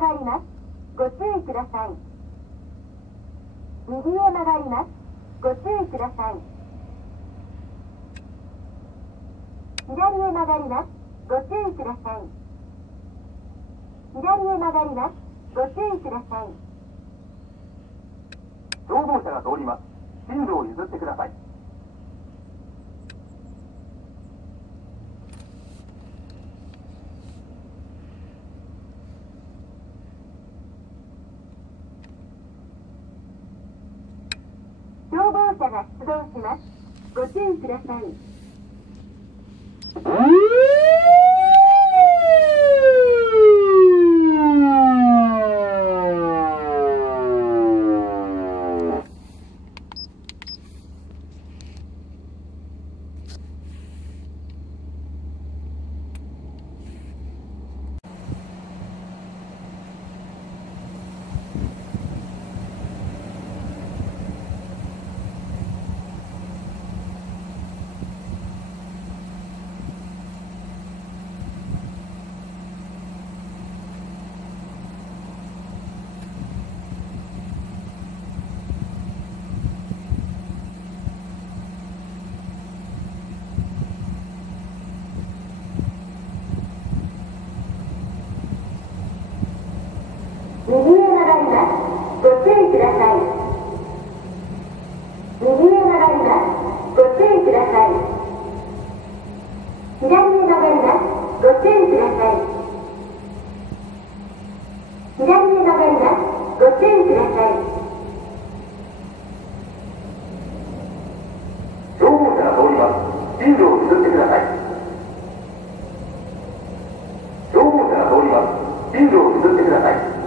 がります。ご注意ください。右へ曲がります。ご注意ください。左へ曲がります。ご注意ください。左へ曲がります。ご注意ください。消防車が通ります。進路を譲ってください。消防車が出動します。ご注意ください。右へ曲がります。ご注意ください。右へ曲がります。ご注意ください。左へ曲がります。ご注意ください。左へ曲がります。ご注意ください。消防車が通ります。進路を譲ってください。消防車が通ります。進路を譲ってください。